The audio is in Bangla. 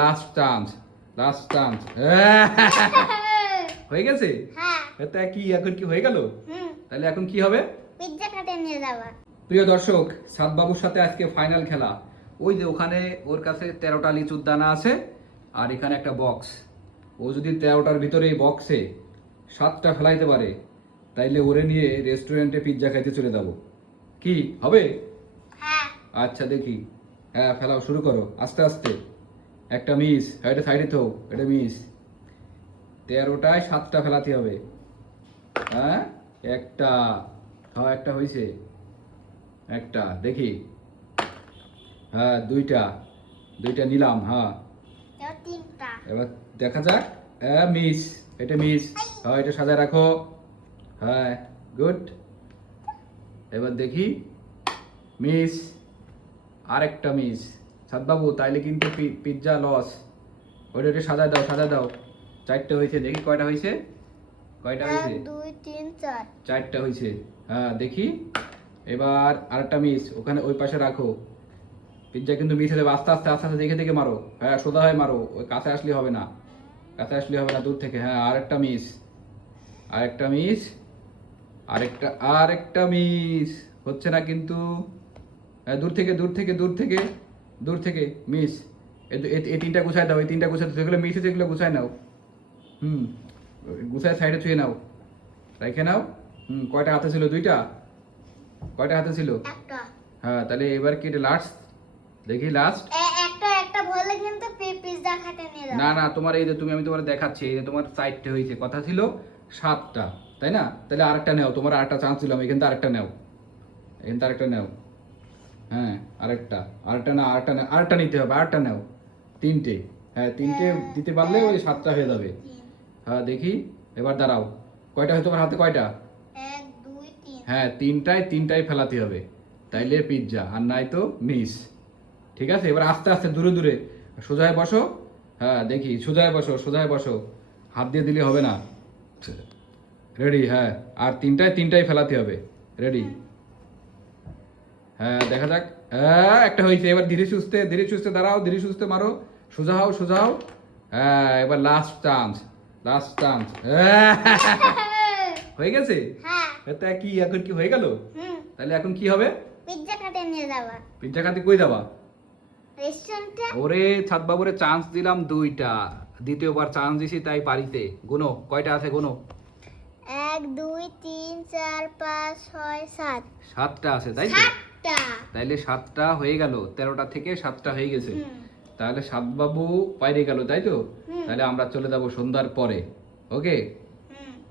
Last chance, last chance. হয়ে গেছে? হ্যাঁ। এটা কি এখন কি হয়ে গেল? তাহলে এখন কি হবে? পিজ্জা খেতে নিয়ে যাবা। প্রিয় দর্শক, সাদবাবুর সাথে আজকে ফাইনাল খেলা। ওই যে ওখানে ওর কাছে 13টা লিচুর দানা আছে, আর এখানে একটা বক্স। ও যদি 13টার ভিতরে এই বক্সে 7টা ফেলাইতে পারে, তাইলে ওরে নিয়ে রেস্টুরেন্টে পিৎজা খাইতে চলে যাবো। কি হবে? হ্যাঁ। আচ্ছা দেখি। হ্যাঁ, ফেলাও শুরু করো আস্তে আস্তে। একটা মিস, এটা সাইডে তো, এটা মিস। 13টায় 7টা ফেলাতে হবে। হ্যাঁ, একটা, হ্যাঁ একটা হয়েছে, একটা দেখি। হ্যাঁ, দুইটা, দুইটা নিলাম। হ্যাঁ, এবার তিনটা। এবার দেখা যাক। হ্যাঁ মিস, এটা মিস। হ্যাঁ, এটা সাজায় রাখো। হ্যাঁ, গুড। এবার দেখি, মিস, আরেকটা মিস। সাদবাবু তাইলে কিন্তু পিৎজা লস। ওইটা ওটা সাজায় দাও, সাজায় দাও। 4টে হয়েছে, দেখি কয়টা হয়েছে, কয়টা হয়েছে? 1 2 3 4। 4টা হয়েছে। হ্যাঁ দেখি। এবার আরেকটা মিস, ওখানে ওই পাশে রাখো। পিৎজা কিন্তু মিস হয়ে যাবে। আস্তে আস্তে আস্তে আস্তে দেখে দেখে মারো। হ্যাঁ, সোজা হয়ে মারো, ওই কাছে আসলে হবে না, কাছে আসলে হবে না, দূর থেকে। হ্যাঁ, আরেকটা মিস, আরেকটা মিস, আরেকটা, আরেকটা মিস। হচ্ছে না কিন্তু। হ্যাঁ, দূর থেকে, দূর থেকে, দূর থেকে, দূর থেকে মিস। এই তিনটা গুছায় দাও, এই তিনটা গুছায় দাও। যেগুলো মিস আছে সেগুলো গুছায় নাও। হুম, গুছায় সাইডে ছুঁয়ে নাও, রেখে নাও। কয়টা হাতে ছিল? দুইটা। কয়টা হাতে ছিল? একটা। হ্যাঁ, তাহলে এবার কি লাস্ট? দেখি লাস্ট। একটা একটা বলে কিন্তু পিজ্জা খেতে নিয়ে যাবা। না না, তোমার এই যে তুমি, আমি তোমার দেখাচ্ছি, এই যে তোমার 4টে হয়েছে, কথা ছিল 7টা, তাই না? তাহলে আরেকটা নাও, তোমার আরেকটা চান্স দিলাম, এখান থেকে আরেকটা নাও, এখান থেকে আরেকটা নাও। হ্যাঁ, আরেকটা, আরেকটা না, আরেকটা না, আরেকটা নিতে হবে, আরেকটা নাও। 3টে। হ্যাঁ, 3টে দিতে পারলে ওই 7টা হয়ে যাবে। হ্যাঁ দেখি। এবার দাঁড়াও, কয়টা হয় তোমার হাতে, কয়টা? 1 2 3। হ্যাঁ, তিনটায় ফেলাতে হবে, তাইলে পিৎজা, আর নাই তো মিস। ঠিক আছে, এবার আস্তে আস্তে দূরে দূরে সোজায় বসো। হ্যাঁ দেখি, সোজায় বসো, সোজায় বসো, হাত দিয়ে দিলে হবে না। রেডি? হ্যাঁ, আর তিনটায় ফেলাতে হবে। রেডি? হ্যাঁ, দেখা যাক। হ্যাঁ, একটা হয়েছে। এবার ধীরে সুস্থে, ধীরে সুস্থে দাঁড়াও, ধীরে সুস্থে মারো। সোজা হও, সোজা হও। হ্যাঁ, এবার লাস্ট চান্স, লাস্ট চান্স। হয়ে গেছে? হ্যাঁ। এটা কি এখন কি হয়ে গেল? তাহলে এখন কি হবে? পিজ্জা খেতে নিয়ে যাবা। পিৎজা খাতে কই যাবা? রেস্টুরেন্টে। ওরে ছাদবাবুরে চান্স দিলাম 2টা, দ্বিতীয়বার চান্স দিছি তাই পারিতে। গুনো কয়টা আছে, গুনো। 1 2 3 4 5 6 7। 7টা আছে, তাই তো? 7টা। তাইলে 7টা হয়ে গেল, 13টা থেকে 7টা হয়ে গেছে। তাহলে সাদবাবু পাইরে গেল, তাই তো? তাহলে আমরা চলে যাব সন্ধ্যার পরে। ওকে।